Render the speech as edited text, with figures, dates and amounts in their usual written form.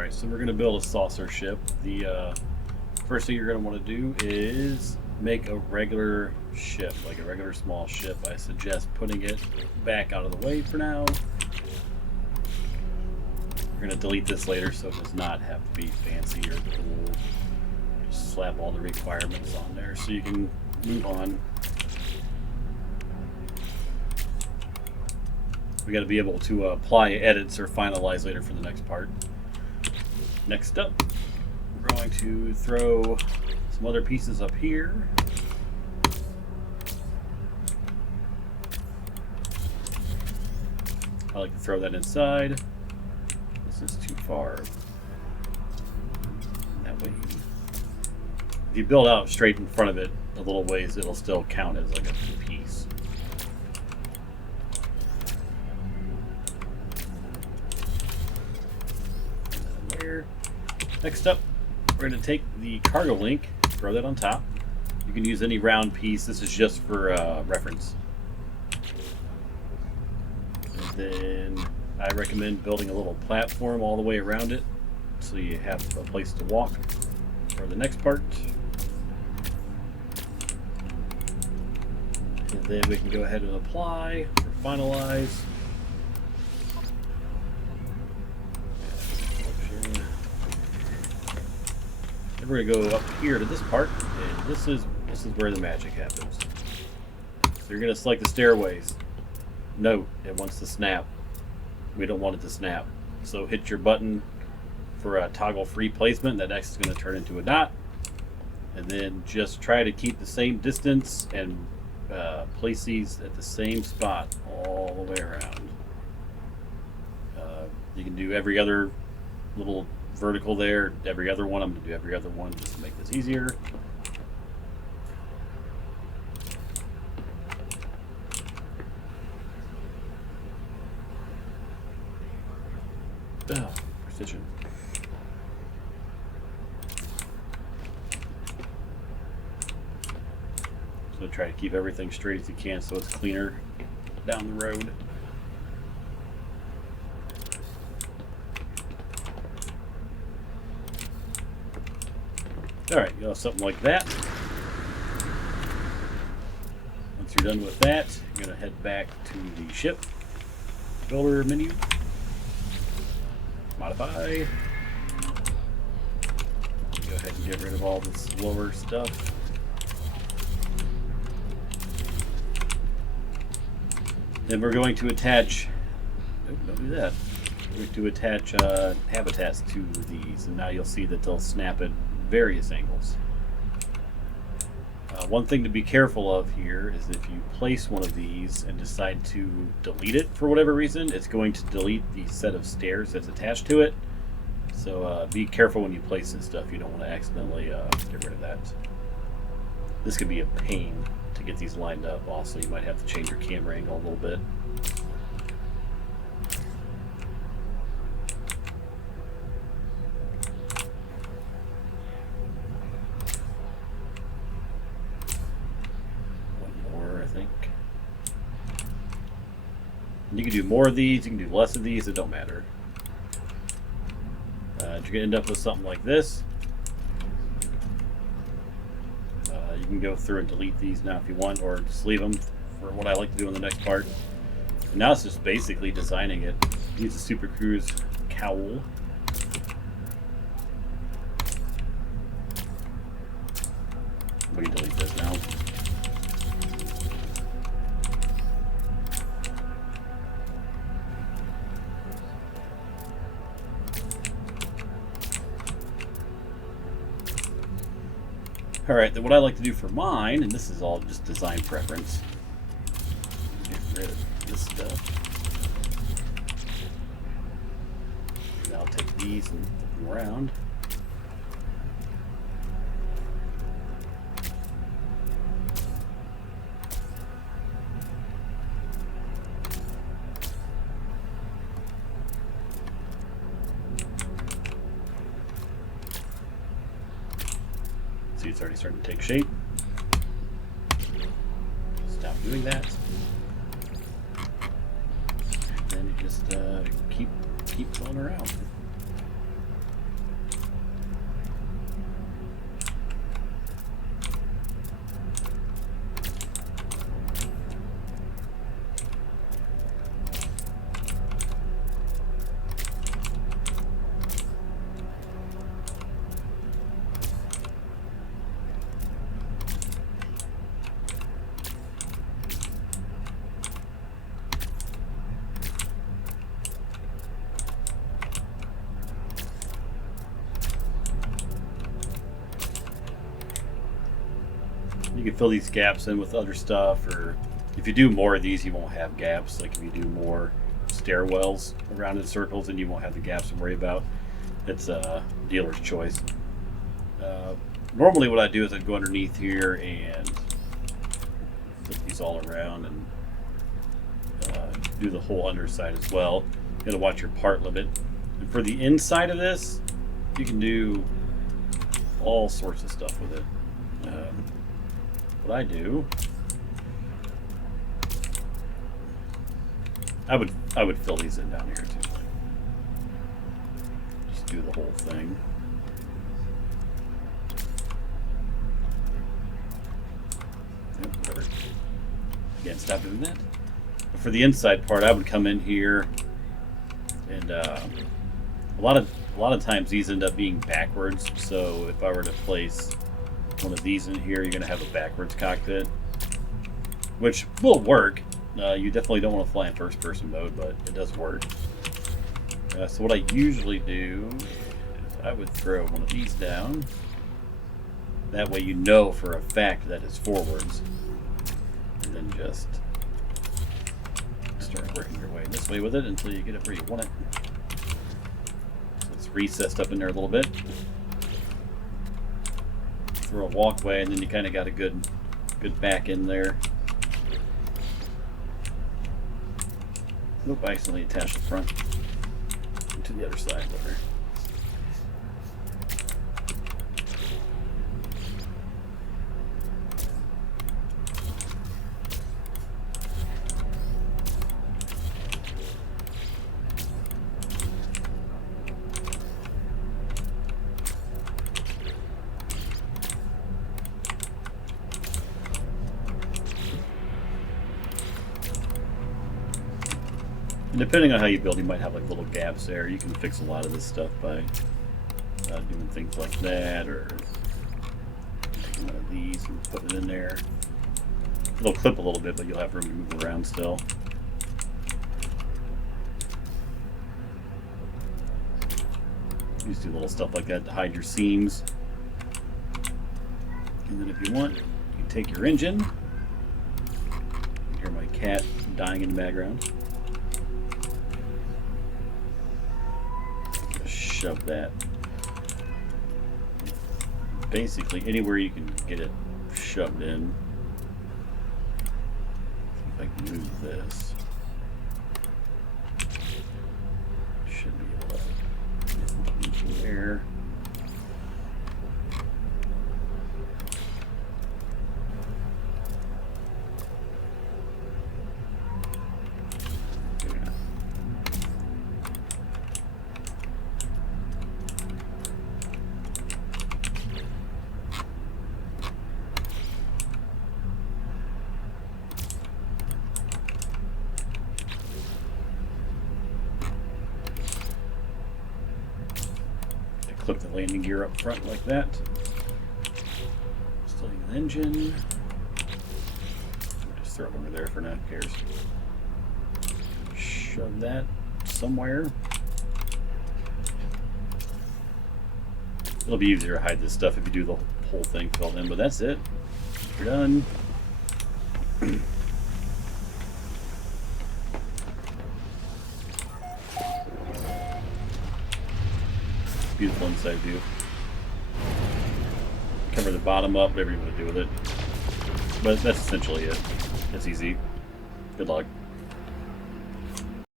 Alright, so we're going to build a saucer ship. The first thing you're going to want to do is make a regular ship, like a regular small ship. I suggest putting it back out of the way for now. We're going to delete this later so it does not have to be fancy or cool. Just slap all the requirements on there so you can move on. We got to be able to apply edits or finalize later for the next part. Next up, we're going to throw some other pieces up here. I like to throw that inside. This is too far. That way, if you build out straight in front of it a little ways, it'll still count as like a piece. There. Next up, we're going to take the cargo link, throw that on top. You can use any round piece. This is just for reference. And then I recommend building a little platform all the way around it so you have a place to walk for the next part. And then we can go ahead and apply or finalize. Then we're going to go up here to this part, and this is where the magic happens. So you're going to select the stairways. Note, it wants to snap. We don't want it to snap. So hit your button for a toggle free placement. That X is going to turn into a dot. And then just try to keep the same distance and place these at the same spot all the way around. You can do every other little vertical there, every other one. I'm going to do every other one just to make this easier. Precision. So try to keep everything straight as you can so it's cleaner down the road. Alright, you have something like that. Once you're done with that, you're going to head back to the ship builder menu. Modify. Go ahead and get rid of all this lower stuff. Then we're going to attach, don't do that. We're going to attach habitats to these, and now you'll see that they'll snap at various angles. One thing to be careful of here is if you place one of these and decide to delete it for whatever reason, it's going to delete the set of stairs that's attached to it. So be careful when you place this stuff. You don't want to accidentally get rid of that. This could be a pain to get these lined up. Also, you might have to change your camera angle a little bit. You can do more of these, you can do less of these, it don't matter. You're going to end up with something like this. You can go through and delete these now if you want, or just leave them for what I like to do in the next part. And now it's just basically designing it. Use the Super Cruise cowl. We can delete this now. Alright, then what I like to do for mine, and this is all just design preference, get rid of this stuff. And I'll take these and flip them around. See, it's already starting to take shape. Stop doing that. And then you just keep going around. You can fill these gaps in with other stuff, or if you do more of these, you won't have gaps. Like if you do more stairwells around in circles, then you won't have the gaps to worry about. It's a dealer's choice. Normally what I do is I'd go underneath here and flip these all around and do the whole underside as well. You gotta watch your part limit. And for the inside of this, you can do all sorts of stuff with it. What I do, I would fill these in down here too. Just do the whole thing. Yep, whatever. Again, stop doing that. But for the inside part, I would come in here, and a lot of times these end up being backwards. So if I were to place one of these in here, you're going to have a backwards cockpit, which will work. You definitely don't want to fly in first person mode, but it does work. So what I usually do is I would throw one of these down. That way you know for a fact that it's forwards. And then just start working your way this way with it until you get it where you want it. So it's recessed up in there a little bit. Throw a walkway, and then you kind of got a good back in there. Nope, I accidentally attached the front to the other side there. And depending on how you build, you might have like little gaps there. You can fix a lot of this stuff by doing things like that, or taking one of these and putting it in there. It'll clip a little bit, but you'll have room to move around still. You just do little stuff like that to hide your seams. And then if you want, you take your engine. You hear my cat dying in the background. Shove that basically anywhere you can get it shoved in. See if I can move this. Should be able to get into there. Clip the landing gear up front like that. Still the engine. Just throw it over there for now. Who cares? Shove that somewhere. It'll be easier to hide this stuff if you do the whole thing filled in, but that's it. You're done. Beautiful inside view. Cover the bottom up, whatever you want to do with it. But that's essentially it. It's easy. Good luck.